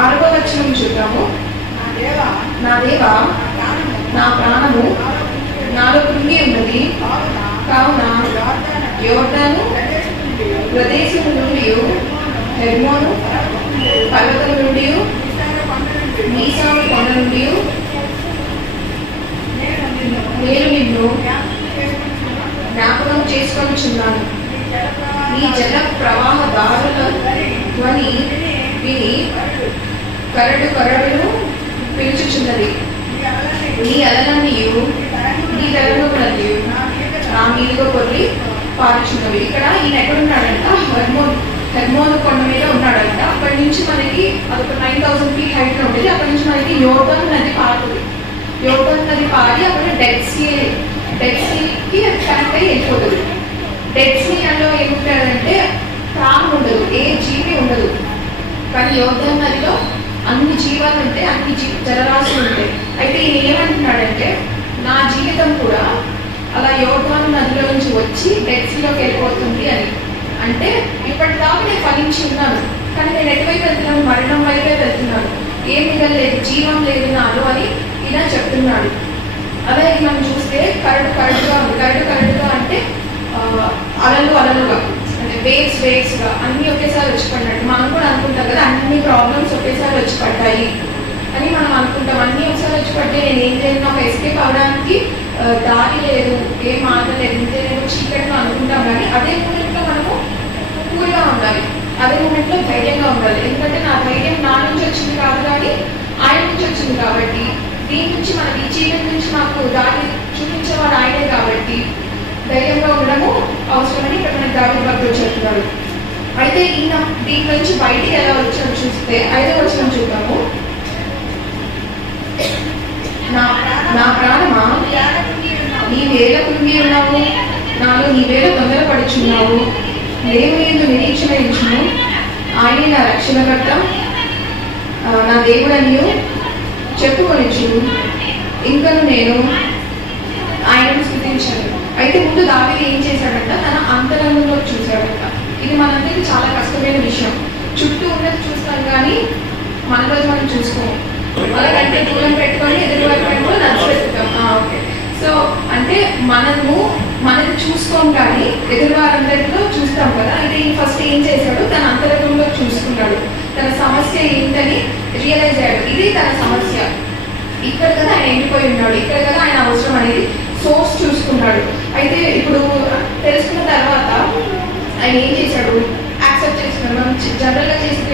ఆరవ లక్షణం చూద్దాము. నా దేవ నా ప్రాణము నాలో కృంగి ఉన్నది. కావున యోర్దాను ప్రదేశం నుండి హెర్మోను పర్వతం నుండి విశాల కొండ నుండి మీసాను కొండ నుండి నేను నిన్ను జ్ఞాపకం చేసుకొని జ్ఞాపకం ఈ జల జల ప్రవాహ దారుల ధ్వని విని కరడు కరడును పిలుచుచున్నది. నీ అలనన్నీయు నీ అలలన్నీయు నీ నా మీదుగా కొర్రి పారుచున్నవి. ఇక్కడ ఈయన ఎక్కడున్నాడంట? హెర్మోన్ హెర్మోన్ కొండ మీద ఉన్నాడంట. అక్కడి నుంచి మనకి అదొక నైన్ థౌసండ్ ఫీట్ హైట్లో ఉండేది అక్కడి నుంచి మనకి యోగన్ నది పారుతుంది. యోగన్ నది పారి అక్కడ డెడ్ సీ డెడ్ సీకి కనెక్ట్ అయ్యి వెళ్ళిపోతుంది. డెడ్ సీ అందులో ఏముంటాడంటే ప్రాణం ఉండదు ఏ జీవి ఉండదు కానీ యోర్దాన్ నదిలో అన్ని జీవాలు ఉంటాయి అన్ని జీ జలరాశులు ఉంటాయి అయితే ఈయన ఏమంటున్నాడంటే నా జీవితం కూడా అలా యోర్దాను నదిలో నుంచి వచ్చి డెక్సీలోకి వెళ్ళిపోతుంది అని. అంటే ఇప్పటిదాకా నేను ఫలించి ఉన్నాను కానీ నేను ఎటువైపు వెళ్తున్నాను? మరణం వైపే వెళ్తున్నాను. ఏం మిగలేదు జీవం లేదు నాలో అని ఇలా చెప్తున్నాడు. అదే మనం చూస్తే కరడు కరడుగా కరడు కరడుగా అంటే అలలు అలలుగా. వేవ్స్ వేవ్స్గా అన్నీ ఒకేసారి వచ్చి పడినట్టు. మనం కూడా అనుకుంటాం కదా అన్ని ప్రాబ్లమ్స్ ఒకేసారి వచ్చి పడ్డాయి అని మనం అనుకుంటాం. అన్ని ఒకసారి వచ్చి పడితే నేను ఏం లేదు నాకు ఎస్కేప్ అవడానికి దారి లేదు ఏ మార్గం లేదు ఇంతే లేదు అనుకుంటాం కానీ అదే మూమెంట్లో మనము కూల్గా ఉండాలి. అదే మూమెంట్లో ధైర్యంగా ఉండాలి. ఎందుకంటే నా ధైర్యం నా నుంచి వచ్చింది కాదు కానీ ఆయన నుంచి వచ్చింది కాబట్టి. దీని నుంచి మనకి ఈ చీకటి నుంచి మాకు దారి చూపించేవాడు ఆయనే కాబట్టి ధైర్యంగా ఉండడము అవసరమని ఇక్కడ మనకి దారి భక్తులు చెప్తున్నారు అయితే ఈయన దీని నుంచి బయటికి ఎలా వచ్చాడు చూస్తే ఐదో వచ్చిన చూద్దాము. నా నా ప్రాణమా? నీ వేల కుంగి ఉన్నావు. నాలో నీ వేల తొందరపడుచున్నావు నేను ఎందు నిరీక్షణ ఇచ్చును ఆయన నా రక్షణకర్త. నా దేవుడని చెప్పుకొనిచ్చు ఇంకను నేను ఆయనను స్థుతించాను. అయితే ముందు దావిది ఏం చేశాడంట? ఇది మనందరికీ చాలా కష్టమైన విషయం. చుట్టూ ఉన్నది చూస్తాం కానీ మన రోజు మనం చూసుకోము. అలాగంటే దూరం పెట్టుకొని ఎదురు వైపు పెట్టుకొని నడిచిపెట్టుతాం ఓకే. సో అంటే మనము మనది చూసుకోం కానీ ఎదురు వారందరిలో చూస్తాం కదా. ఇది ఫస్ట్ ఏం చేశాడు? తన అంతరంగంలో చూసుకున్నాడు. తన సమస్య ఏంటని రియలైజ్ అయ్యాడు. ఇది తన సమస్య. ఇక్కడ కదా ఆయన ఎండిపోయి ఉన్నాడు. ఇక్కడ కదా ఆయన అవసరం అనేది సోర్స్ చూసుకున్నాడు. ఆయన ఏం చేశాడు? యాక్సెప్ట్ చేసుకున్నాడు మనం జనరల్గా చేసిన